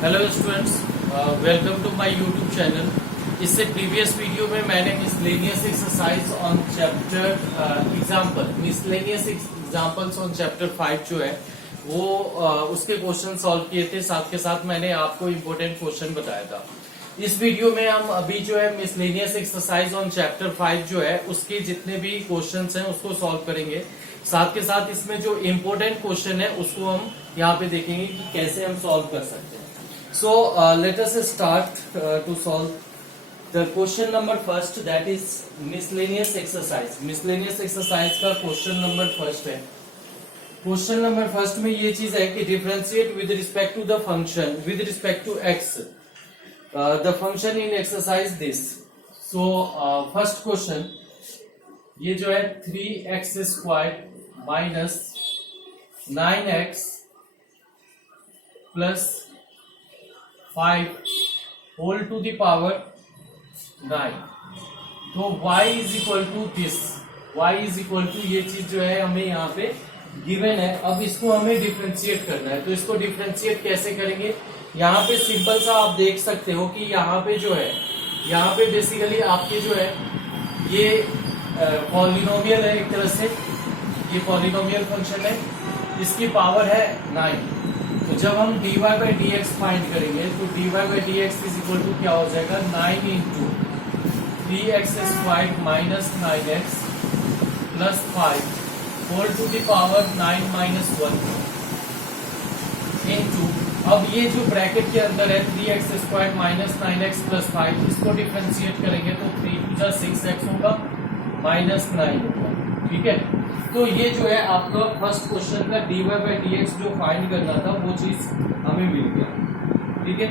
Hello students, welcome to my YouTube channel. इससे previous video में मैंने miscellaneous exercise on chapter miscellaneous examples on chapter 5 जो है वो उसके क्वेश्चन सॉल्व किए थे। साथ के साथ मैंने आपको इम्पोर्टेंट क्वेश्चन बताया था। इस वीडियो में हम अभी जो है मिसलेनियस एक्सरसाइज ऑन चैप्टर 5 जो है उसके जितने भी क्वेश्चंस हैं उसको सॉल्व करेंगे। साथ के साथ इसमें जो इम्पोर्टेंट क्वेश्चन है उसको हम यहाँ पे देखेंगे कि कैसे हम सॉल्व कर सकते हैं। So let us start to solve the question number first, that is miscellaneous exercise. Miscellaneous exercise का question number first है। Question number first में ये चीज है कि differentiate with respect to the function with respect to x. The function in exercise this. So first question ये जो है 3x squared minus 9x plus 5 whole to the power 9। तो y is equal to this, y is equal to ये चीज जो है हमें यहाँ पे गिवन है। अब इसको हमें डिफरेंशिएट करना है। तो इसको डिफरेंशिएट कैसे करेंगे? यहाँ पे सिंपल सा आप देख सकते हो कि यहाँ पे जो है यहाँ पे बेसिकली आपके जो है ये पॉलिनोमियल है, एक तरह से ये पॉलिनोमियल फंक्शन है, इसकी पावर है 9। तो जब हम dy by d x find करेंगे तो dy by d x is equal to क्या हो जाएगा? 9 into 3x square minus 9x plus 5 whole to the power 9 minus 1 into, अब ये जो ब्रैकेट के अंदर है 3x square minus 9x plus 5, इसको डिफरेंशिएट करेंगे तो 3 टू जा 6x होगा माइनस 9 होगा। ठीक है, तो ये जो है आपका फर्स्ट क्वेश्चन का dy बाई डी एक्स जो फाइंड करना था वो चीज हमें मिल गया। ठीक है,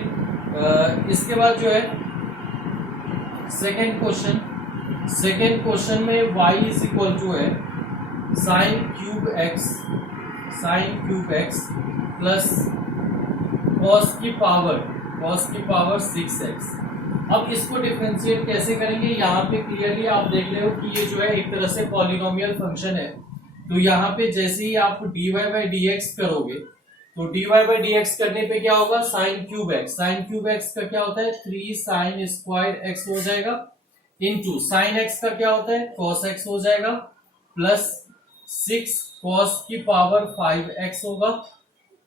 इसके बाद जो है सेकेंड क्वेश्चन में y इज इक्वल टू है sine cube x plus cos की पावर 6x। अब इसको डिफरेंशिएट कैसे करेंगे? यहाँ पे क्लियरली आप देख रहे हो कि ये जो है एक तरह से पॉलिनोमियल फंक्शन है। तो यहाँ पे जैसे ही आप dy बाई डी एक्स करोगे तो dy बाई डी एक्स करने पे क्या होगा? साइन क्यूब एक्स का क्या होता है? 3 साइन स्क्वायर एक्स हो जाएगा इंटू साइन एक्स का क्या होता है? कॉस एक्स हो जाएगा प्लस 6 कॉस की पावर 5x होगा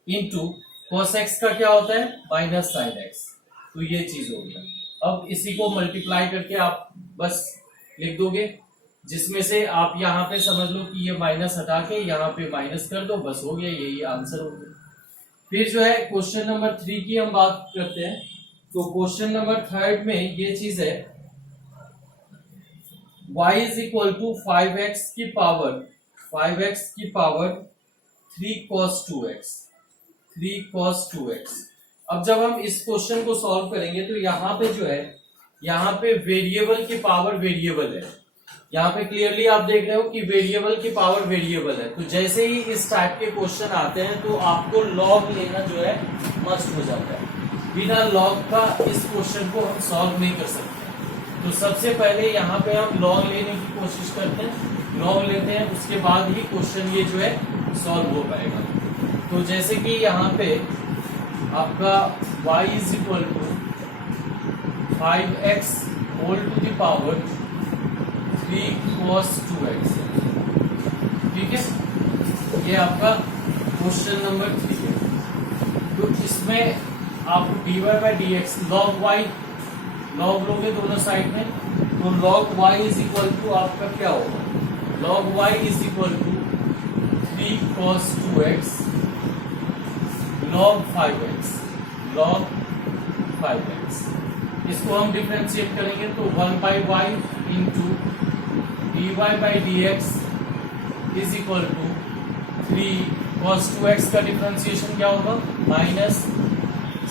इंटू कॉस एक्स का क्या होता है? Minus sine x. तो ये चीज हो गया। अब इसी को मल्टीप्लाई करके आप बस लिख दोगे, जिसमें से आप यहाँ पे समझ लो कि ये माइनस हटा के यहाँ पे माइनस कर दो, बस हो गया, यही आंसर हो गया। फिर जो है क्वेश्चन नंबर 3 की हम बात करते हैं। तो क्वेश्चन नंबर 3 में ये चीज है y is equal to 5x की पावर 3 cos 2x। अब जब हम इस क्वेश्चन को सॉल्व करेंगे तो यहाँ पे जो है यहाँ पे वेरिएबल की पावर वेरिएबल है। यहाँ पे क्लियरली आप देख रहे हो कि वेरिएबल की पावर वेरिएबल है। तो जैसे ही इस टाइप के क्वेश्चन आते हैं तो आपको लॉग लेना जो है मस्ट हो जाता है। बिना लॉग का इस क्वेश्चन को हम सॉल्व नहीं कर सकते। तो सबसे पहले यहाँ पे हम लॉग लेने की कोशिश करते हैं, लॉग लेते हैं, उसके बाद ही क्वेश्चन ये जो है सॉल्व हो पाएगा। तो जैसे कि यहाँ पे आपका y is equal to 5x whole to the power 3 cos 2x। ठीक है, ये आपका क्वेश्चन नंबर 3 है। तो इसमें आप dy by d x log लोगे दोनों साइड में, तो log y is equal to आपका क्या होगा? log y is equal to 3 cos 2x log 5x। इसको हम डिफरेंशिएट करेंगे तो 1 by y into dy by d x is equal to 3 cos 2x का डिफरेंशिएशन क्या होगा? Minus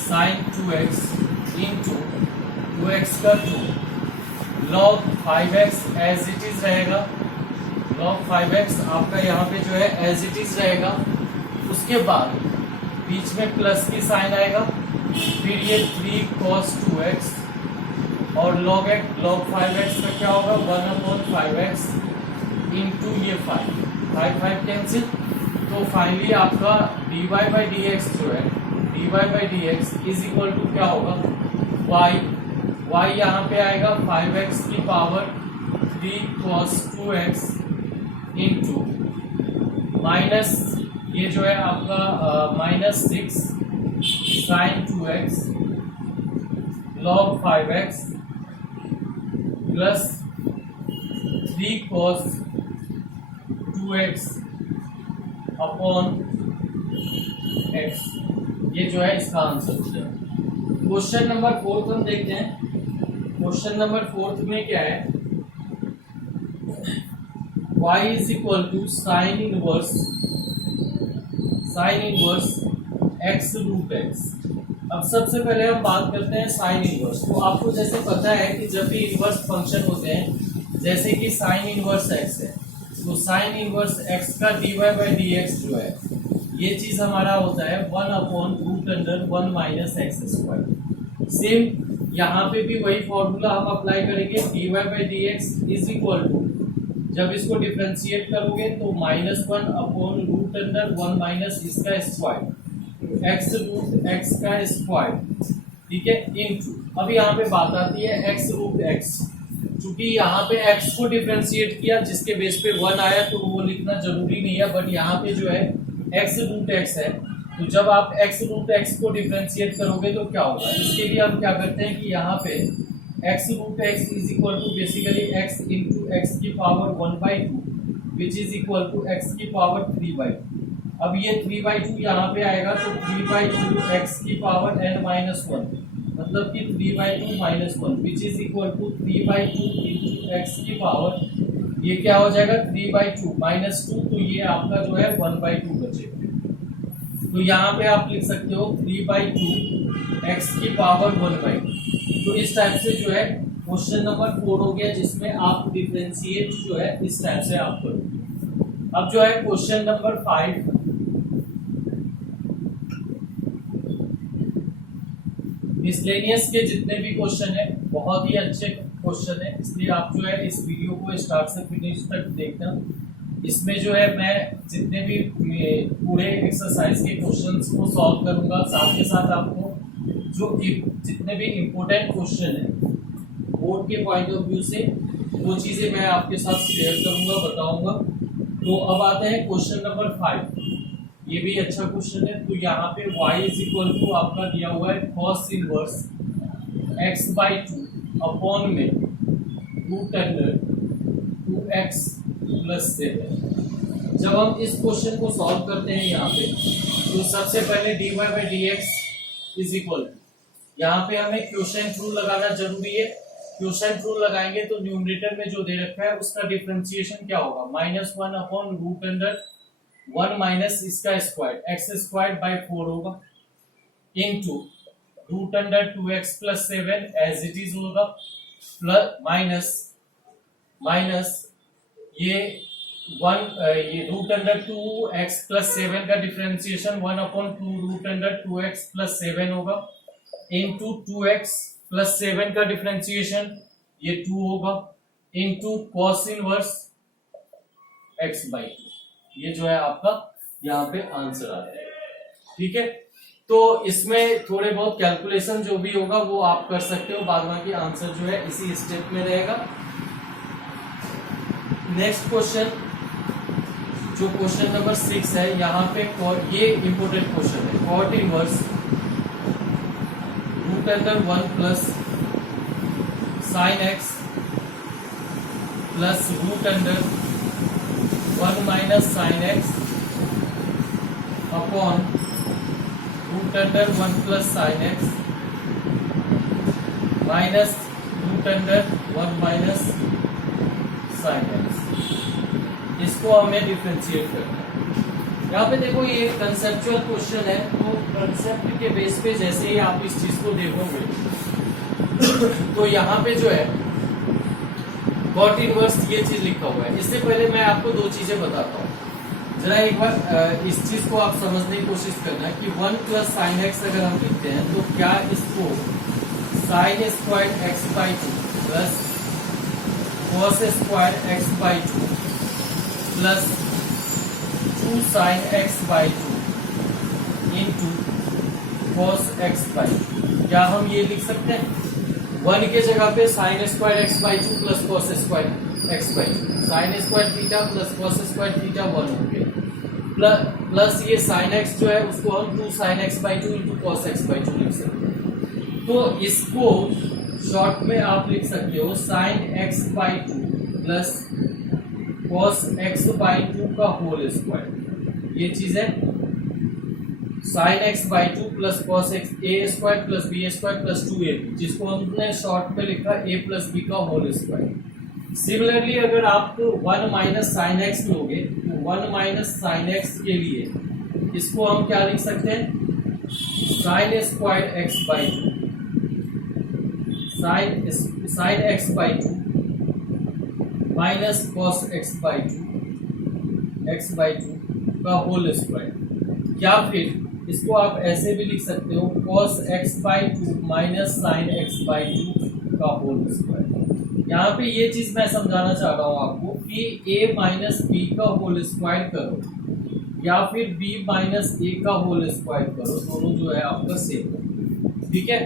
sign 2x into 2x का 2 log 5x as it is रहेगा। log 5x आपका यहाँ पे जो है एज इट इज रहेगा। उसके बाद बीच में प्लस की साइन आएगा, फिर ये 3 cos 2x और log 5x का क्या होगा? 1/5x इंटू ये 5 कैंसिल। तो फाइनली आपका dy बाई डी एक्स जो है dy by d x is equal to क्या होगा, y यहाँ पे आएगा 5x की power 3 cos 2x into minus ये जो है आपका -6 sin 2x log 5x plus 3 cos 2x upon x, ये जो है इसका आंसर हो जाएगा। क्वेश्चन नंबर 4 हम देखते हैं। क्वेश्चन नंबर 4 में क्या है, y is equal to sine inverse x root x। अब सबसे पहले हम बात करते हैं साइन इनवर्स। तो आपको जैसे पता है कि जब भी इनवर्स फंक्शन होते हैं, जैसे कि साइन इनवर्स x है, तो साइन इनवर्स x का dy बाई डी एक्स जो है ये चीज हमारा होता है 1/√1 माइनस एक्स स्क्वायर। सेम यहाँ पे भी वही फॉर्मूला हम अप्लाई करेंगे, dy by d x is equal to, जब इसको डिफरेंशिएट करोगे तो -1/√1 माइनस इसका स्क्वायर x रूट x का स्क्वायर, ठीक है, इनटू अब यहाँ पे बात आती है x रूट x। चूंकि यहाँ पे x को डिफरेंशिएट किया जिसके बेस पे 1 आया तो वो लिखना जरूरी नहीं है, बट यहाँ पे जो है x रूट x है, तो जब आप x रूट x को डिफरेंशिएट करोगे तो क्या होगा, इसके लिए हम क्या करते हैं कि यहाँ पे x root x is equal to basically x into x की power 1/2 which is equal to x की पावर 3/2। अब ये 3/2 यहाँ पे आएगा तो 3/2 x की पावर n-1, मतलब कि 3/2 -1 which is equal to 3/2 into x की पावर, ये क्या हो जाएगा 3/2 -2, तो ये आपका जो है 1/2 बचेगा। तो यहाँ पे आप लिख सकते हो 3/2 x की पावर 1/2। तो इस टाइप से जो है क्वेश्चन नंबर 4 हो गया, जिसमें आप डिफरेंशिएट जो है इस टाइप से आप करोगे। अब जो है क्वेश्चन नंबर 5, मिसलेनियस के जितने भी क्वेश्चन है बहुत ही अच्छे क्वेश्चन है, इसलिए आप जो है इस वीडियो को स्टार्ट से फिनिश तक देखना। इसमें जो है मैं जितने भी पूरे एक्सरसाइज के क्वेश्चंस को सॉल्व करूंगा, साथ के साथ आपको जो जितने भी इम्पोर्टेंट क्वेश्चन है बोर्ड के पॉइंट ऑफ व्यू से वो चीज़ें मैं आपके साथ शेयर करूंगा, बताऊंगा। तो अब आते हैं क्वेश्चन नंबर 5, ये भी अच्छा क्वेश्चन है। तो यहाँ पे y इज इक्वल टू आपका दिया हुआ है cos इनवर्स x/2 अपॉन में √2x + 7। जब हम इस क्वेश्चन को सॉल्व करते हैं यहाँ पे, तो सबसे पहले dy by d x is equal to, यहाँ पे हमें क्वोशिएंट रूल लगाना जरूरी है। क्वोशिएंट रूल लगाएंगे तो न्यूमरेटर में जो दे रखा है उसका डिफरेंशिएशन क्या होगा, -1/√1 माइनस इसका स्क्वायर x²/4 होगा into √2x + 7 as it is होगा, प्लस माइनस ये √2x + 7 का डिफरेंशिएशन 1/2√2x + 7 होगा इनटू 2x + 7 का डिफरेंशिएशन ये 2 होगा इनटू cos इनवर्स x/2। ये जो है आपका यहाँ पे आंसर आ जाएगा, ठीक है। तो इसमें थोड़े बहुत कैलकुलेशन जो भी होगा वो आप कर सकते हो, बाद बाकी आंसर जो है इसी स्टेप में रहेगा। नेक्स्ट क्वेश्चन जो क्वेश्चन नंबर 6 है, यहाँ पे ये इंपोर्टेंट क्वेश्चन है, cot inverse √1 plus sin x plus √1 minus sin x upon √1 plus sin x minus √1 minus sin x। इसको हमें डिफरेंशिएट करना है। यहाँ पे देखो ये कंसेप्चुअल क्वेश्चन है, तो कंसेप्ट के बेस पे जैसे ही आप इस चीज को देखोगे तो यहाँ पे जो है cot इनवर्स ये चीज लिखा हुआ है। इससे पहले मैं आपको दो चीजें बताता हूँ, जरा एक बार इस चीज को आप समझने की कोशिश करना कि 1 + sin x अगर हम लिखते हैं तो क्या इसको sin² x/2 plus cos² x/2 plus 2 sin x/2 into cos x by to. क्या हम ये लिख सकते हैं? 1 के जगह पे sin square x by two plus cos square x by to, sin square theta plus cos square theta 1 हो गया, प्लस ये sin x जो है उसको हम 2 sin x by two into cos x by to लिख सकते हैं। तो इसको शॉर्ट में आप लिख सकते हो sin x by two plus cos x by to का होल स्क्वायर। ये चीज है sin x by two plus cos x a square plus b square plus 2ab, जिसको हमने शॉर्ट में लिखा a प्लस b का होल स्क्वायर। सिमिलरली अगर आप 1 माइनस साइन एक्स लोगे तो 1 माइनस साइन एक्स के लिए इसको हम क्या लिख सकते हैं? Sine square x by two, sine x by two minus cos x by two का होल स्क्वायर। या फिर इसको आप ऐसे भी लिख सकते हो cos x by two minus sine x by two का होल स्क्वायर। यहाँ पे ये चीज मैं समझाना चाह रहा हूँ आपको कि a माइनस बी का होल स्क्वायर करो या फिर b माइनस ए का होल स्क्वायर करो, दोनों जो है आपका सेम है। ठीक है,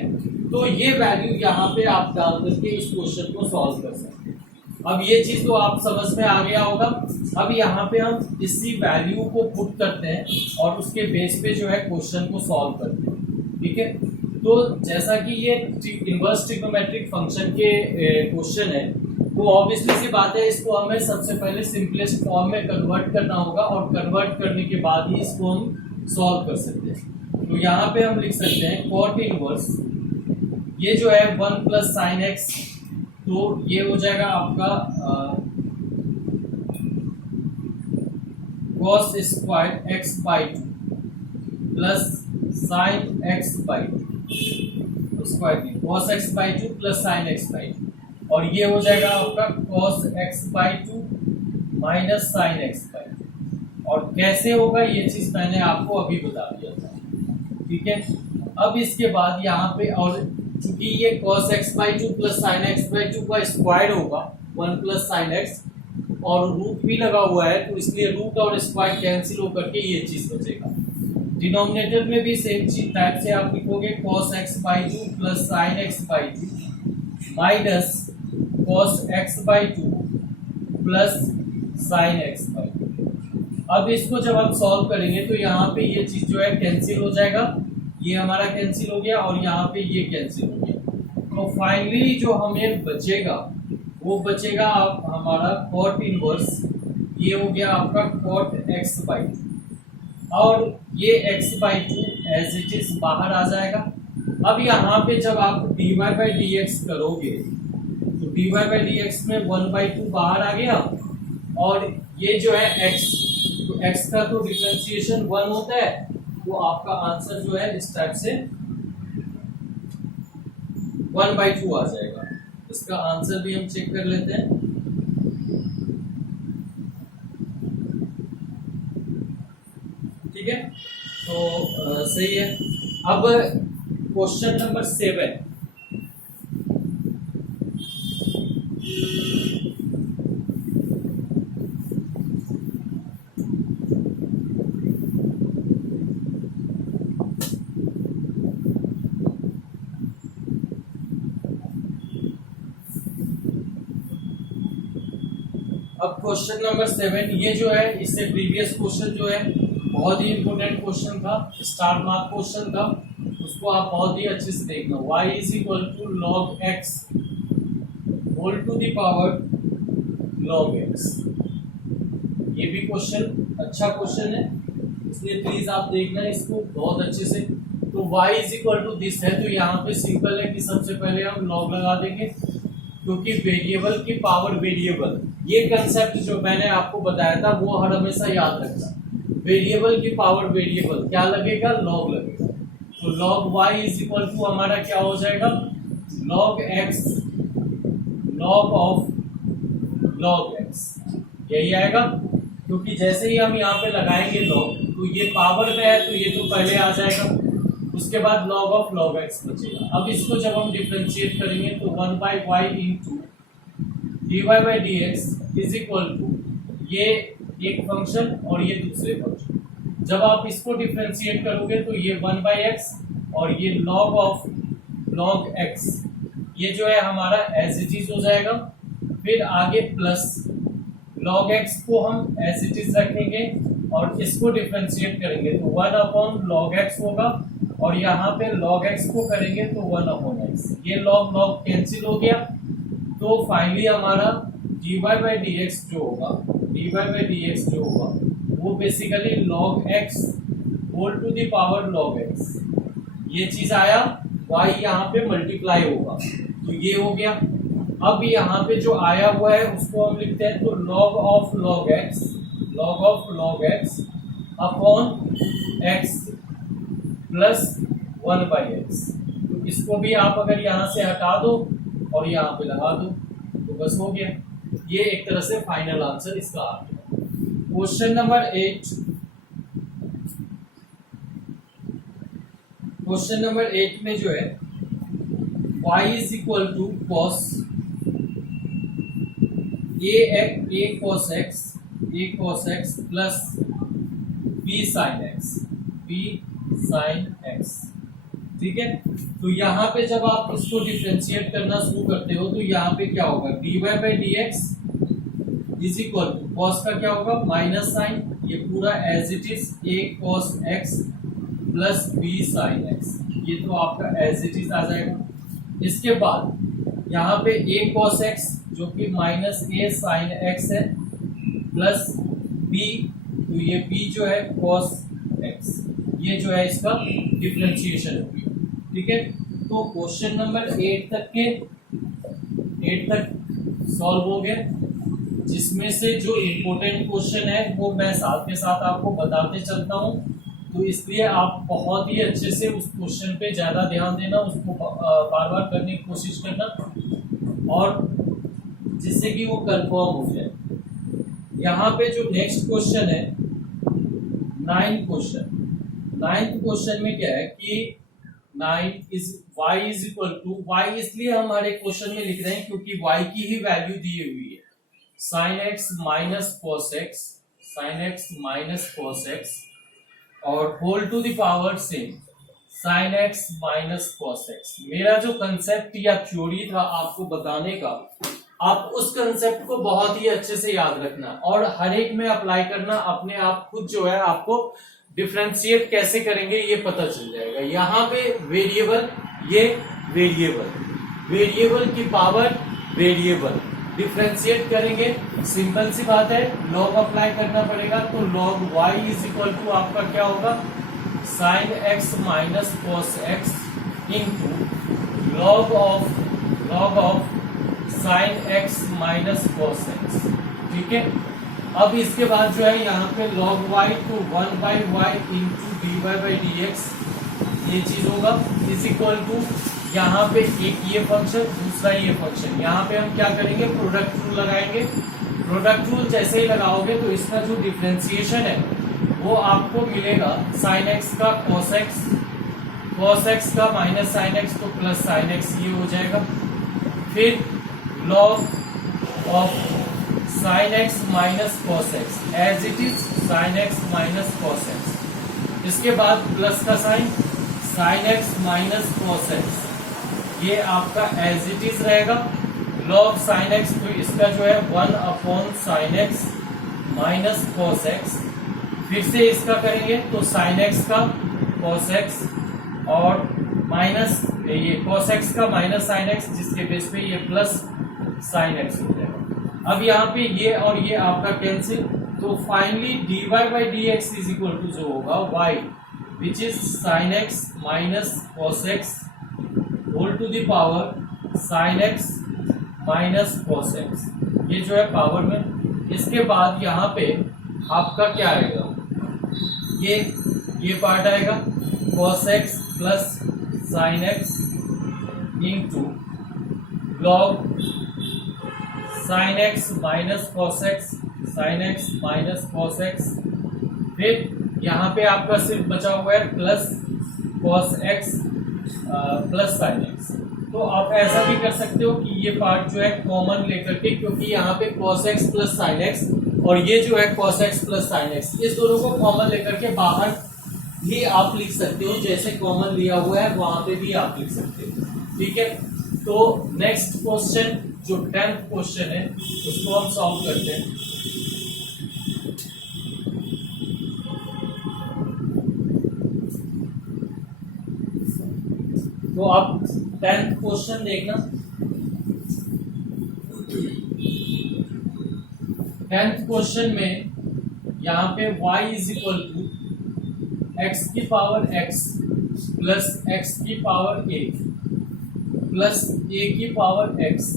तो ये वैल्यू यहाँ पे आप डाल करके इस क्वेश्चन को सॉल्व कर सकते हैं। अब ये चीज तो आप समझ में आ गया होगा। अब यहाँ पे हम इसी वैल्यू को पुट करते हैं और उसके बेस पे जो है क्वेश्चन को सॉल्व करते हैं। ठीक है, तो जैसा कि ये इनवर्स ट्रिग्नोमेट्रिक फंक्शन के क्वेश्चन है, तो ऑब्वियसली सी बात है इसको हमें सबसे पहले सिंपलेस्ट फॉर्म में कन्वर्ट करना होगा और कन्वर्ट करने के बाद ही इसको हम सॉल्व कर सकते हैं। तो यहाँ पे हम लिख सकते हैं कॉट इनवर्स, ये जो है 1 प्लस साइन एक्स, तो ये हो जाएगा आपका cos square x by two plus sine x by two square की cos x by two plus sine x by two, और ये हो जाएगा आपका cos x by to minus sine x by two. और कैसे होगा ये चीज मैंने आपको अभी बता दिया था। ठीक है, अब इसके बाद यहाँ पे और चूंकि ये cos x by two plus sine x by two का स्क्वायर होगा 1 प्लस साइन एक्स, और रूट भी लगा हुआ है तो इसलिए रूट और स्क्वायर कैंसिल होकर के ये चीज बचेगा। डिनोमिनेटर में भी सेम चीज टाइप से आप लिखोगे cos x by two plus sine x by two minus cos x by two plus sine x by two. अब इसको जब हम सॉल्व करेंगे तो यहाँ पे ये चीज जो है कैंसिल हो जाएगा, ये हमारा कैंसिल हो गया और यहाँ पे ये कैंसिल हो गया। तो फाइनली जो हमें बचेगा वो बचेगा आप हमारा कॉट इनवर्स, ये हो गया आपका कॉट x बाई टू, और ये x by two as it is बाहर आ जाएगा। अब यहाँ पे जब आप dy बाई डी एक्स करोगे तो dy बाई डी एक्स में 1 बाई टू बाहर आ गया, और ये जो है x, तो x का तो डिफरेंशिएशन 1 होता है, तो आपका आंसर जो है इस टाइप से 1 बाई टू आ जाएगा। इसका आंसर भी हम चेक कर लेते हैं। ठीक है, तो सही है। अब क्वेश्चन नंबर 7, अब क्वेश्चन नंबर 7 ये जो है इससे प्रीवियस क्वेश्चन जो है बहुत ही इंपोर्टेंट क्वेश्चन था, स्टार मार्क क्वेश्चन था, उसको आप बहुत ही अच्छे से देखना। y is equal to log x whole to the power log x, ये भी क्वेश्चन अच्छा क्वेश्चन है, इसलिए प्लीज आप देखना इसको बहुत अच्छे से। तो y is equal to this है, तो यहाँ पे सिंपल है कि सबसे पहले हम लॉग लगा देंगे, क्योंकि वेरिएबल की पावर वेरिएबल, ये कंसेप्ट जो मैंने आपको बताया था वो हर हमेशा याद रखना। वेरिएबल की पावर वेरिएबल क्या लगेगा? लॉग लगेगा। तो log y is equal to हमारा क्या हो जाएगा? Log x log of log x, यही आएगा। क्योंकि जैसे ही हम यहाँ पे लगाएंगे लॉग, तो ये पावर में है तो ये तो पहले आ जाएगा, उसके बाद लॉग ऑफ लॉग x बचेगा। अब इसको जब हम डिफरेंशिएट करेंगे तो 1 by y into d y by d x is equal to ये एक फंक्शन और ये दूसरे फंक्शन। जब आप इसको डिफरेंशिएट करोगे तो ये 1 बाई एक्स और ये log ऑफ log x, ये जो है हमारा एज इट इज हो जाएगा। फिर आगे प्लस log x को हम एज इट इज रखेंगे और इसको डिफरेंशिएट करेंगे तो 1 अपॉन log x होगा, और यहाँ पे log x को करेंगे तो 1 अपॉन x, ये log log कैंसिल हो गया। तो फाइनली हमारा dy बाई dx जो होगा, dy बाई dx जो होगा वो basically log x whole to the power log x, ये चीज आया, y यहाँ पे मल्टीप्लाई होगा तो ये हो गया। अब यहाँ पे जो आया हुआ है उसको हम लिखते हैं तो log of log x upon x plus 1 by x. तो इसको भी आप अगर यहाँ से हटा दो और यहाँ पे लगा दो तो बस हो गया। ये एक तरह से फाइनल आंसर इसका आ गया। क्वेश्चन नंबर 8, क्वेश्चन नंबर 8 में जो है y is equal to cos a cos x plus b sin x, ठीक है। तो यहाँ पे जब आप इसको डिफरेंशिएट करना शुरू करते हो तो यहाँ पे क्या होगा, dy by dx is equal to cos का क्या होगा माइनस साइन, ये पूरा as it is a cos x plus b sin x, ये तो आपका एज इट इज आ जाएगा। इसके बाद यहाँ पे a cos x जो कि माइनस a sin x है प्लस b, तो ये b जो है cos x, ये जो है इसका डिफरेंशिएशन होगी, ठीक है। तो क्वेश्चन नंबर 8 तक सॉल्व हो गया, जिसमें से जो इम्पोर्टेंट क्वेश्चन है वो मैं साथ के साथ आपको बताते चलता हूँ, तो इसलिए आप बहुत ही अच्छे से उस क्वेश्चन पे ज़्यादा ध्यान देना, उसको बार बार करने की कोशिश करना और जिससे कि वो कंफर्म हो जाए। यहाँ पे जो नेक्स्ट क्वेश्चन है 9th क्वेश्चन में क्या है कि 9 is y is equal to, y इसलिए हम हमारे क्वेश्चन में लिख रहे हैं क्योंकि y की ही वैल्यू दी हुई है, sin x minus cos x और whole to the power same sin x minus cos x। मेरा जो कंसेप्ट या थ्योरी था आपको बताने का, आप उस कंसेप्ट को बहुत ही अच्छे से याद रखना और हर एक में अप्लाई करना, अपने आप खुद जो है आपको डिफरेंशिएट कैसे करेंगे ये पता चल जाएगा। यहाँ पे वेरिएबल, ये वेरिएबल की पावर वेरिएबल डिफरेंशिएट करेंगे, सिंपल सी बात है, लॉग अप्लाई करना पड़ेगा। तो log y is equal to आपका क्या होगा sin x minus cos x into log of sin x minus cos x, ठीक है। अब इसके बाद जो है यहाँ पे log y तो 1 by y into dy by dx, ये चीज होगा इज इक्वल टू, यहाँ पे एक ये फंक्शन दूसरा ये फंक्शन, यहाँ पे हम क्या करेंगे प्रोडक्ट रूल लगाएंगे। प्रोडक्ट रूल जैसे ही लगाओगे तो इसका जो डिफरेंशिएशन है वो आपको मिलेगा sin x का cos x का माइनस sin x तो प्लस sin x, ये हो जाएगा। फिर log of sin x minus cos x as it is sin x minus cos x, इसके बाद प्लस का sine sin x minus cos x, ये आपका एज इट इज रहेगा। log sin x तो इसका जो है 1 upon sin x minus cos x, फिर से इसका करेंगे तो sin x का cos x और माइनस ये cos x का माइनस sin x, जिसके बेस पे ये प्लस sin x हो जाएगा। अब यहाँ पे ये और ये आपका कैंसिल, तो finally dy by dx is equal to जो होगा y which is sin x minus cos x whole to the power sin x minus cos x, ये जो है पावर में। इसके बाद यहाँ पे आपका क्या आएगा, ये पार्ट आएगा cos x plus sin x into log sin x minus cos x minus cos x, फिर यहाँ पे आपका सिर्फ बचा हुआ है plus cos x plus sin x। तो आप ऐसा भी कर सकते हो कि ये पार्ट जो है कॉमन लेकर के, क्योंकि यहाँ पे cos x plus sin x और ये जो है cos x plus sin x, इस दोनों को कॉमन लेकर के बाहर भी आप लिख सकते हो, जैसे कॉमन लिया हुआ है वहां पे भी आप लिख सकते हो। ठीक है, तो नेक्स्ट क्वेश्चन जो 10th क्वेश्चन है उसको हम सॉल्व करते हैं। तो आप 10th क्वेश्चन देखना। 10th क्वेश्चन में यहाँ पे y is equal to x की पावर x प्लस एक्स की पावर a प्लस a की पावर x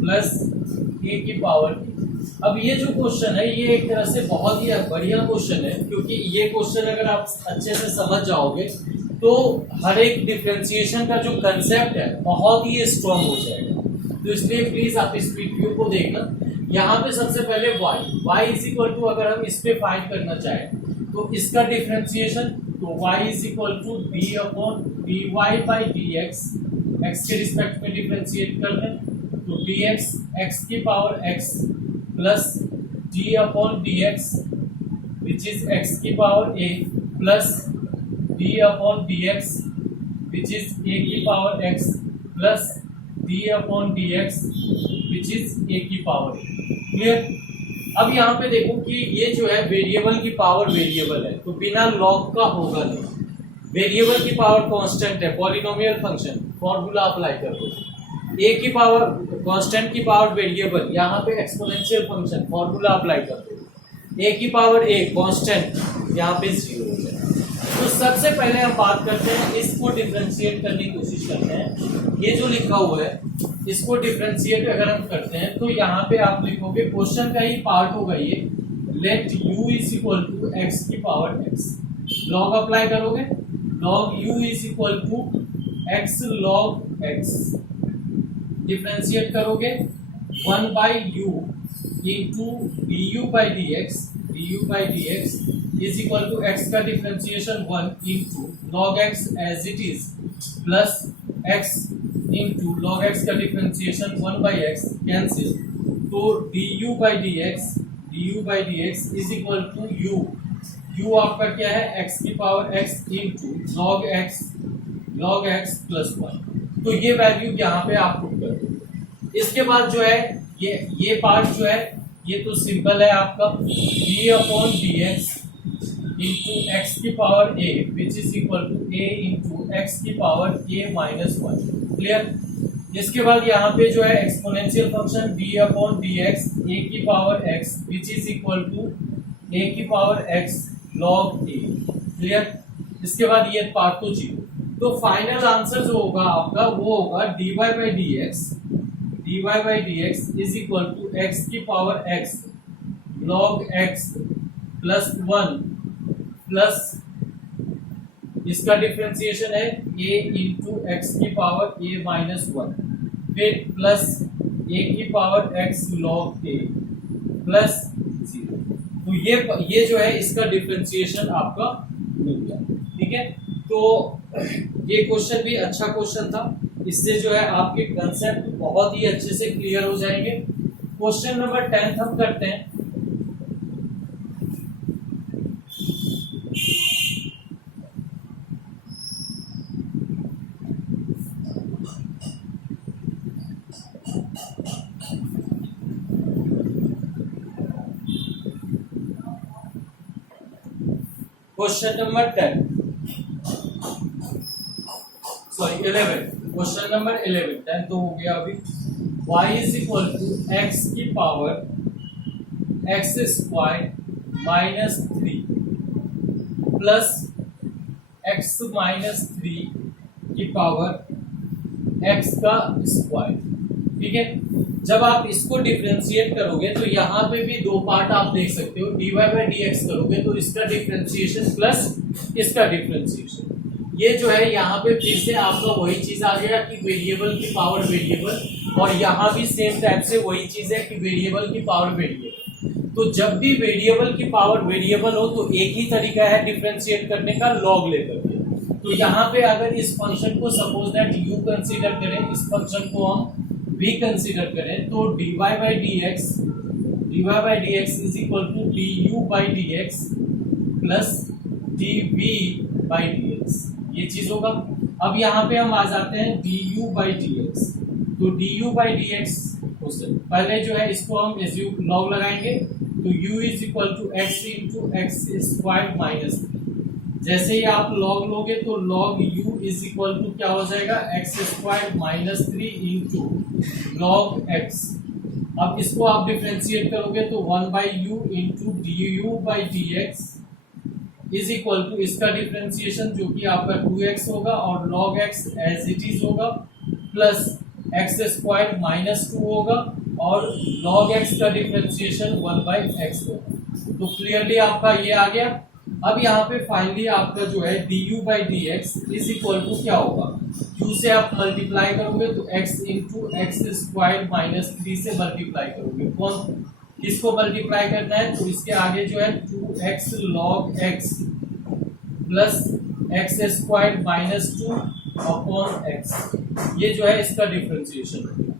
प्लस a की पावर a। अब ये जो क्वेश्चन है ये एक तरह से बहुत ही बढ़िया क्वेश्चन है, क्योंकि ये क्वेश्चन अगर आप अच्छे से समझ जाओगे तो हर एक डिफरेंशिएशन का जो कंसेप्ट है बहुत ही स्ट्रांग हो जाएगा। तो इसलिए प्लीज आप इस वीडियो को देखना। यहाँ पे सबसे पहले y इज इक्वल टू, अगर हम इस पे फाइंड करना चाहें तो इसका डिफरेंशिएशन, तो y is equal to d upon d y by d x, x के रिस्पेक्ट में डिफरेंशिएट कर लें तो डी एक्स एक्स की power x plus d upon d x which is x की power a plus d upon d x which is a की power x plus d upon d x which is a की power a। Clear. अब यहाँ पे देखो कि ये जो है वेरिएबल की पावर वेरिएबल है तो बिना लॉग का होगा नहीं। वेरिएबल की पावर कांस्टेंट है, पॉलिनोमियल फंक्शन, फॉर्मूला अप्लाई कर दो। ए की पावर कांस्टेंट की पावर वेरिएबल, यहाँ पे एक्सपोनेंशियल फंक्शन, फॉर्मूला अप्लाई कर दो। ए की पावर ए कांस्टेंट, यहाँ पे 0 हो जाए। तो सबसे पहले हम बात करते हैं, इसको डिफरेंशिएट करने की कोशिश करते हैं। ये जो लिखा हुआ है इसको डिफरेंशिएट अगर हम करते हैं तो यहाँ पे आप लिखोगे, क्वेश्चन का ही पार्ट होगा ये, let u is equal to x की पावर x। लॉग अप्लाई करोगे, log u is equal to x log x। Differentiate करोगे 1 by u into d u by d x is equal to x का differentiation 1 into log x as it is plus x into log x का differentiation 1 by x cancel, तो d u by d x is equal to u आपका क्या है, x की power x into log x plus 1। तो ये value यहाँ पे आप पुट कर दो। इसके बाद जो है ये पार्ट जो है ये तो सिंपल है आपका, d upon d x into x की power a which is equal to a into x की पावर a माइनस 1। क्लियर। इसके बाद यहाँ पे जो है exponential function d upon d x a की power x which is equal to a की power x log a। Clear. इसके बाद ये पार्ट तो 0। तो फाइनल आंसर जो होगा आपका वो होगा dy by d x is equal to x की power x log x plus 1 plus इसका डिफरेंशिएशन है a इंटू एक्स की पावर a माइनस 1, फिर प्लस a की power x log a plus 0। तो ये जो है इसका डिफरेंशिएशन आपका मिल गया। ठीक है, तो ये क्वेश्चन भी अच्छा क्वेश्चन था, इससे जो है आपके कंसेप्ट बहुत ही अच्छे से क्लियर हो जाएंगे। क्वेश्चन नंबर 10 हम करते हैं। Question number 10 sorry 11, question number 11, 10 तो हो गया अभी। y is equal to x की power x square minus 3 plus x minus 3 की पावर एक्स का स्क्वायर। ठीक है, जब आप इसको डिफरेंशिएट करोगे तो यहाँ पे भी दो पार्ट आप देख सकते हो, dy बाई डी एक्स करोगे तो इसका डिफरेंशिएशन प्लस इसका डिफरेंशिएशन। ये जो है यहाँ पे फिर से आपका वही चीज आ गया कि वेरिएबल की पावर वेरिएबल, और यहाँ भी सेम टाइप से वही चीज है कि वेरिएबल की पावर वेरिएबल। तो जब भी वेरिएबल की पावर वेरिएबल हो तो एक ही तरीका है डिफरेंशिएट करने का, लॉग लेकर के। तो यहाँ पे अगर इस फंक्शन को सपोज दैट u कंसीडर करें, इस फंक्शन को हम v कंसीडर करें, तो dy by d x is equal to du by d x plus dv by dx, ये चीज होगा। अब यहाँ पे हम आ जाते हैं du by dx, तो du by dx पहले जो है इसको हम एज्यूम लॉग लगाएंगे, तो u is equal to x into x square minus, जैसे ही आप लॉग लोगे तो log u is equal to क्या हो जाएगा, x square minus 3 into log x. अब इसको आप डिफ्रेंशिएट करोगे तो 1 by u into d u by d x is equal to इसका डिफ्रेंशिएशन जो कि आपका 2x होगा और log x as it is होगा, प्लस एक्स स्क्वायर माइनस 2 होगा और log x का डिफ्रेंशिएशन 1 बाई एक्स होगा। तो क्लियरली आपका ये आ गया। अब यहाँ पे फाइनली आपका जो है du by d x is equal to क्या होगा, q से आप मल्टीप्लाई करोगे तो x into x square minus 3 से मल्टीप्लाई करोगे, कौन किसको मल्टीप्लाई करना है, तो इसके आगे जो है 2x log x plus x square minus 2 upon x, ये जो है इसका डिफरेंशिएशन।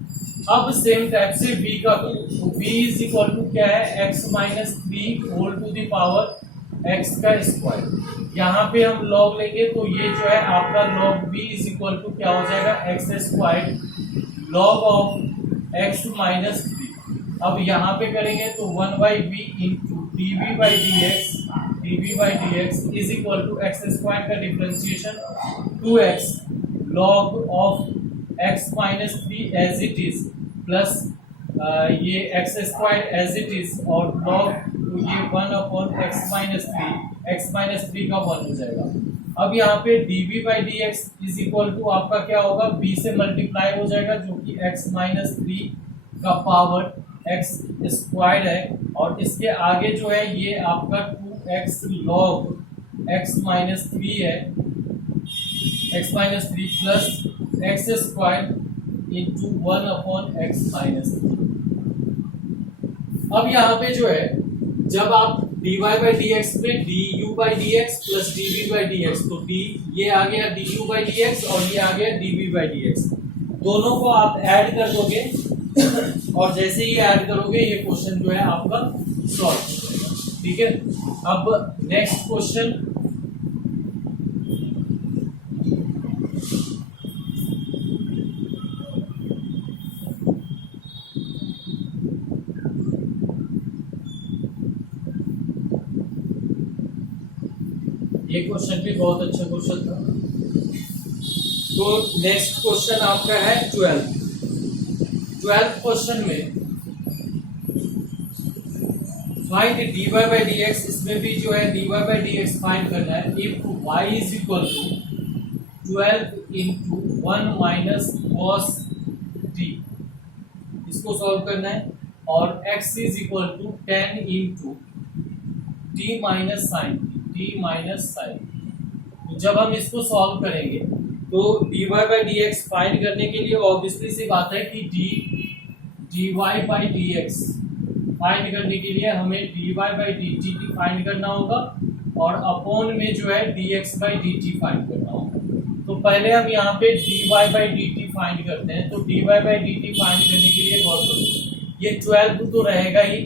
अब सेम टाइप से v का करो, तो v इज इक्वल टू क्या है, x minus 3 whole to the power x का स्क्वायर। यहाँ पे हम log लेंगे तो ये जो है आपका log v is equal to क्या हो जाएगा, x square log of x minus 3। अब यहाँ पे करेंगे तो 1 by v into d v by d x is equal to x square का differentiation 2x log of x minus 3 as it is plus ये x square as it is और log तो ये 1 अपॉन एक्स माइनस 3 का 1 हो जाएगा। अब यहाँ पे dv by d x is equal to आपका क्या होगा, b से मल्टीप्लाई हो जाएगा जो कि x माइनस 3 का पावर x स्क्वायर है और इसके आगे जो है ये आपका 2x log x माइनस 3 है, x minus 3 plus x square into 1 upon x minus 3। अब यहाँ पे जो है जब आप dy बाई डी एक्स में du by d x plus dv by d x, तो d ये आ गया du बाई डी एक्स और ये आ गया dv बाई डी एक्स, दोनों को आप ऐड कर दोगे और जैसे ही ऐड करोगे ये क्वेश्चन जो है आपका सॉल्व हो जाएगा। ठीक है, अब नेक्स्ट क्वेश्चन, ये क्वेश्चन भी बहुत अच्छा क्वेश्चन था। तो नेक्स्ट क्वेश्चन आपका है 12th क्वेश्चन में find dy by d x, इसमें भी जो है dy by d x find करना है if y is equal to 12 into 1 minus cos t, इसको सॉल्व करना है, और x इज इक्वल टू 10 इंटू t माइनस साइन। तो जब हम इसको सॉल्व करेंगे तो dy by d x find करने के लिए ऑब्वियसली सी बात है कि dy by d x find करने के लिए हमें dy by D T find करना होगा और अपॉन में जो है dx by D T find करना होगा। तो पहले हम यहाँ पे dy by D T find करते हैं, तो dy by D T find करने के लिए गौर करो, ये 12 तो रहेगा ही,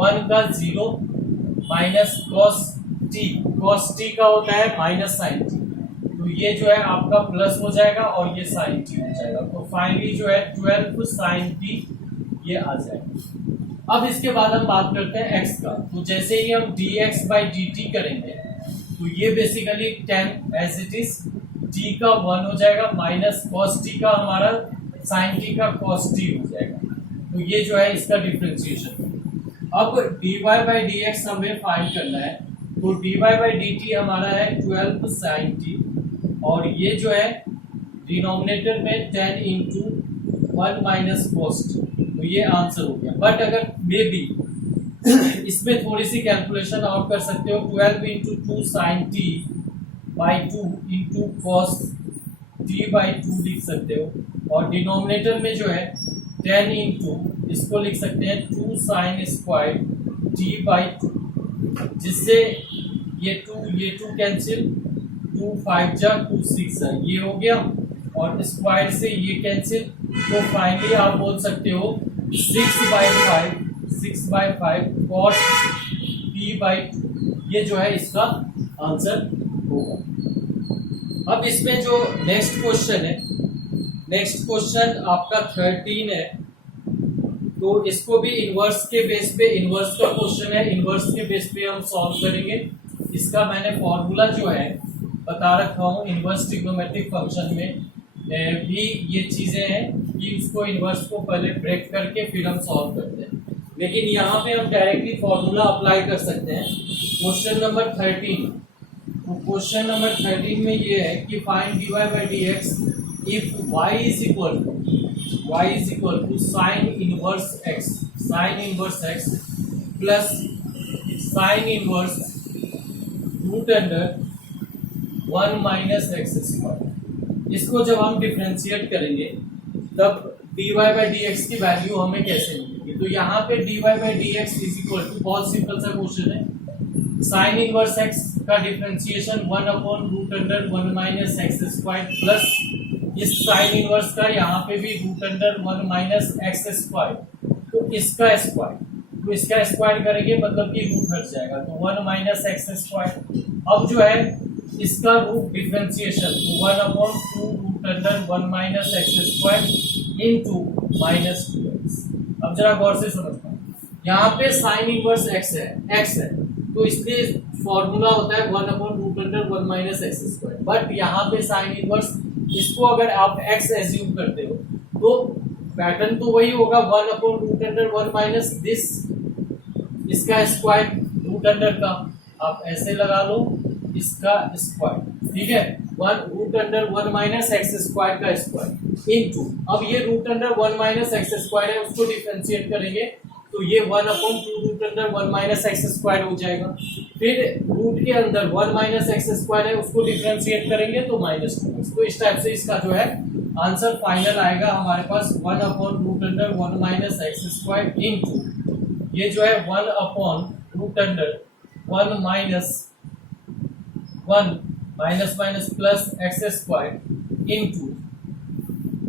1 का 0 माइनस कॉस टी का होता है माइनस साइन टी, तो ये जो है आपका प्लस हो जाएगा और ये साइन टी हो जाएगा। तो फाइनली जो है 12 साइन टी ये आ जाएगा। अब इसके बाद हम बात करते हैं x का, तो जैसे ही हम dx बाई डी टी करेंगे तो ये basically 10 as it is, t का 1 हो जाएगा माइनस कॉस टी का हमारा साइन टी का कॉस टी हो जाएगा, तो ये जो है इसका डिफरेंशिएशन। अब dy बाई डी एक्स हमें फाइंड करना है, तो dy बाई डी टी हमारा है 12 साइन टी और ये जो है डिनोमिनेटर में 10 इंटू 1 माइनस कॉस टी, तो ये आंसर हो गया। बट अगर मे बी इसमें थोड़ी सी कैलकुलेशन और कर सकते हो, 12 into 2 sine t by 2 into cos t by 2 लिख सकते हो और डिनोमिनेटर में जो है 10 इंटू इसको लिख सकते हैं 2 साइन स्क्वायर टी बाई 2, जिससे ये 2 कैंसिल, 2 5 जा 2 6 है, ये हो गया और स्क्वायर से ये कैंसिल, तो फाइनली आप बोल सकते हो 6 बाई 5 कॉस टी बाई 2, ये जो है इसका आंसर होगा। अब इसमें जो नेक्स्ट क्वेश्चन है, नेक्स्ट क्वेश्चन आपका 13 है, तो इसको भी इनवर्स के बेस पे, इनवर्स का क्वेश्चन है, इनवर्स के बेस पे हम सॉल्व करेंगे। इसका मैंने फॉर्मूला जो है बता रखा हूँ, इनवर्स ट्रिग्नोमेट्रिक फंक्शन में भी ये चीजें हैं कि उसको इनवर्स को पहले ब्रेक करके फिर हम सॉल्व करते हैं, लेकिन यहाँ पे हम डायरेक्टली फॉर्मूला अप्लाई कर सकते हैं। क्वेश्चन नंबर 13, तो क्वेश्चन नंबर 13 में ये है कि find dy by d x if y is equal to sine inverse x plus sine inverse root under 1 minus x square. इसको जब हम डिफ्रेंशिएट करेंगे तब dy बाई डी एक्स की वैल्यू हमें कैसे मिलेगी? तो यहाँ पे dy by d x is equal to, बहुत सिंपल सा क्वेश्चन है, साइन इनवर्स x का differentiation 1 upon root under 1 minus x square plus इस साइन इनवर्स का यहाँ पे भी root under 1 minus x square, तो इसका स्क्वायर करेंगे मतलब कि रूट हट जाएगा, तो 1 माइनस एक्स स्क्वायर। अब जो है इसका root differentiation 1 upon 2 root under 1 minus x square into minus 2x। अब जरा गौर से समझना, यहाँ पे साइन इनवर्स x है, तो इसलिए फॉर्मूला होता है 1 upon root under 1 minus x square, but यहाँ पे साइन इनवर्स, इसको अगर आप x एज्यूम करते हो तो पैटर्न तो वही होगा, 1 upon root under 1 minus this, इसका स्क्वायर रूट अंडर का आप ऐसे लगा लो, इसका स्क्वायर, ठीक है, 1 root under 1 minus x square का स्क्वायर इनटू, अब ये root under 1 minus x square है, उसको डिफरेंशिएट करेंगे तो ये 1 upon 2 root under 1 minus x square हो जाएगा। फिर रूट के अंदर 1 माइनस एक्स स्क्वायर है, उसको डिफरेंशिएट करेंगे तो माइनस 2x। तो इस टाइप से इसका जो है आंसर फाइनल आएगा हमारे पास 1 upon root under 1 minus x square into ये जो है 1 upon root under 1 minus 1 minus minus plus x square into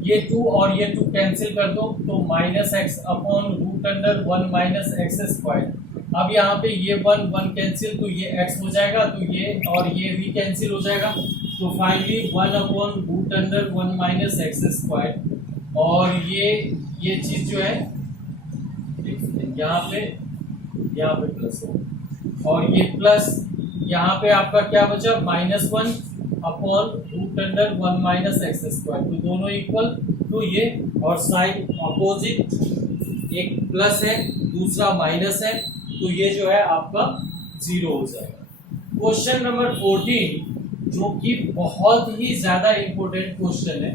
ये 2 और ये 2 कैंसिल कर दो तो minus x upon root under 1 minus x square. अब यहाँ पे ये 1 कैंसिल तो ये x हो जाएगा, तो ये और ये भी कैंसिल हो जाएगा, तो finally 1 upon root under 1 minus x square, और ये चीज जो है यहाँ पे प्लस हो, और ये प्लस यहाँ पे आपका क्या बचा -1 upon root under 1 minus x square, तो दोनों इक्वल, तो ये और साइन अपोजिट, एक प्लस है दूसरा माइनस है, तो ये जो है आपका 0 हो जाएगा। क्वेश्चन नंबर 14 जो कि बहुत ही ज्यादा इंपॉर्टेंट क्वेश्चन है,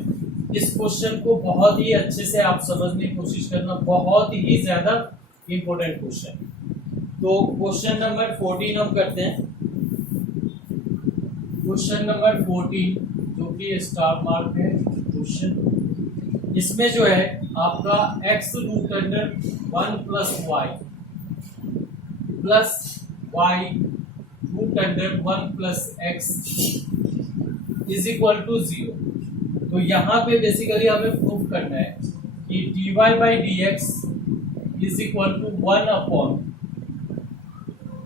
इस क्वेश्चन को बहुत ही अच्छे से आप समझने की कोशिश करना, बहुत ही ज्यादा इंपॉर्टेंट क्वेश्चन। तो क्वेश्चन नंबर 14 हम करते हैं। क्वेश्चन नंबर 14 जो कि स्टार मार्क है क्वेश्चन, इसमें जो है आपका x root under 1 plus y root under 1 plus x is equal to 0। तो यहाँ पे बेसिकली हमें प्रूव करना है कि dy by d x is equal to 1 upon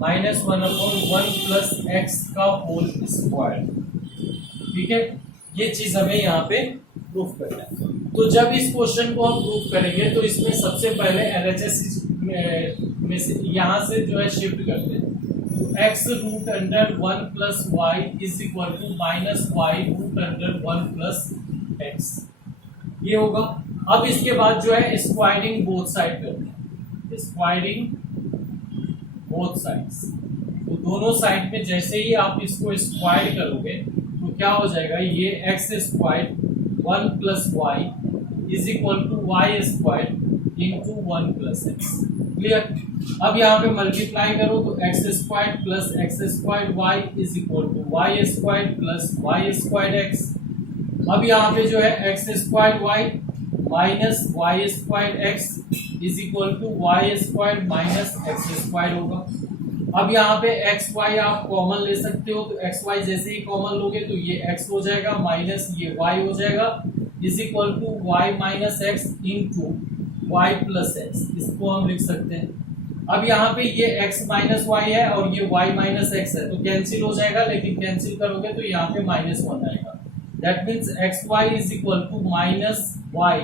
-1/1 plus x का होल स्क्वायर, ठीक है, ये चीज हमें यहाँ पे प्रूफ करना है। तो जब इस क्वेश्चन को हम प्रूफ करेंगे तो इसमें सबसे पहले एलएचएस में से यहाँ से जो है शिफ्ट करते हैं, तो x root under 1 plus y is equal to minus y root under 1 plus x, ये होगा। अब इसके बाद जो है स्क्वायरिंग बोथ साइड करते हैं, स्क्वायरिंग बोथ साइड्स, तो दोनों साइड में जैसे ही आप इसको स्क्वायर करोगे तो क्या हो जाएगा, ये x square 1 plus y is equal to y square into 1 plus x, clear. अब यहाँ पे मल्टीप्लाई करो तो x square plus x square y is equal to y square plus y square x. अब यहाँ पे जो है x square y minus y square x is equal to y square minus x square होगा। अब यहाँ पे एक्स वाई आप कॉमन ले सकते हो, तो एक्स वाई जैसे ही कॉमन लोगे तो ये एक्स हो जाएगा माइनस ये वाई हो जाएगा is equal to y minus x into y plus x, इसको हम लिख सकते हैं। अब यहाँ पे ये x माइनस वाई है और ये y माइनस एक्स है, तो कैंसिल हो जाएगा, लेकिन कैंसिल करोगे तो यहाँ पे -1 आएगा। That means x y is equal to minus y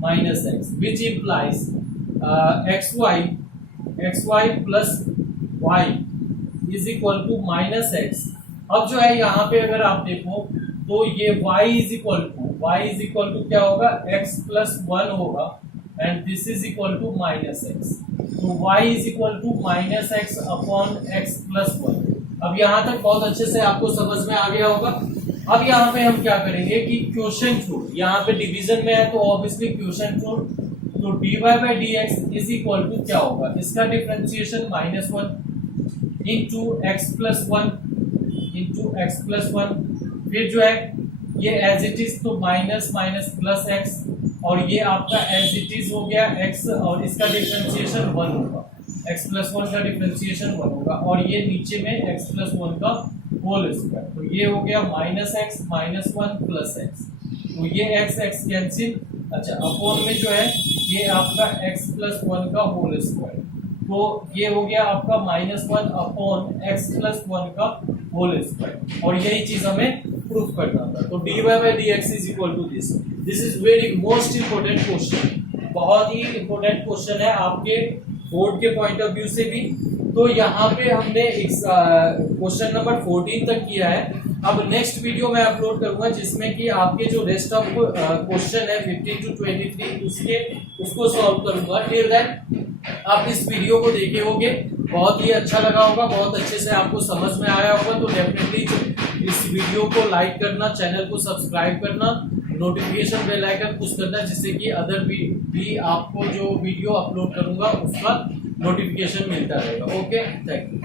minus x, which implies x y plus y is equal to minus x. अब जो है यहाँ पे अगर आप देखो तो ये y इज इक्वल टू क्या होगा, x प्लस 1 होगा, and this is equal to minus x. तो y is equal to minus x upon x plus 1। अब यहाँ तक बहुत अच्छे से आपको समझ में आ गया होगा। अब यहाँ पे हम क्या करेंगे कि क्वोशिएंट रूल, यहाँ पे डिवीजन में है तो ऑब्वियसली क्वोशिएंट रूल, तो dy by d x is equal to क्या होगा, इसका डिफरेंशिएशन -1 इंटू एक्स प्लस 1 फिर जो है ये एज इट इज तो माइनस माइनस प्लस एक्स, और ये आपका एज इट इज हो गया x, और इसका डिफरेंशिएशन 1 होगा, x प्लस 1 का डिफरेंशिएशन 1 होगा, और ये नीचे में x प्लस 1 का होल स्क्वायर, तो ये हो गया minus x minus 1 plus x, तो ये x कैंसिल। अच्छा, अपॉन में जो है ये आपका x प्लस 1 का होल स्क्वायर, तो ये हो गया आपका -1 अपॉन एक्स प्लस 1 का होल स्क्वायर, और यही चीज हमें प्रूफ करना था। तो dy by d x is equal to this is very most important question, बहुत ही इंपोर्टेंट क्वेश्चन है आपके बोर्ड के पॉइंट ऑफ व्यू से भी। तो यहाँ पे हमने क्वेश्चन नंबर 14 तक किया है। अब नेक्स्ट वीडियो मैं अपलोड करूंगा जिसमें कि आपके जो रेस्ट ऑफ क्वेश्चन है 15 to 23 उसको सॉल्व करूंगा। टिल देन आप इस वीडियो को देखे होंगे, बहुत ही अच्छा लगा होगा, बहुत अच्छे से आपको समझ में आया होगा। तो डेफिनेटली इस वीडियो को लाइक करना, चैनल को सब्सक्राइब करना, नोटिफिकेशन बेल आइकन पुश करना, जिससे कि अदर भी आपको जो वीडियो अपलोड करूंगा उसका नोटिफिकेशन मिलता रहेगा। Okay, thank you.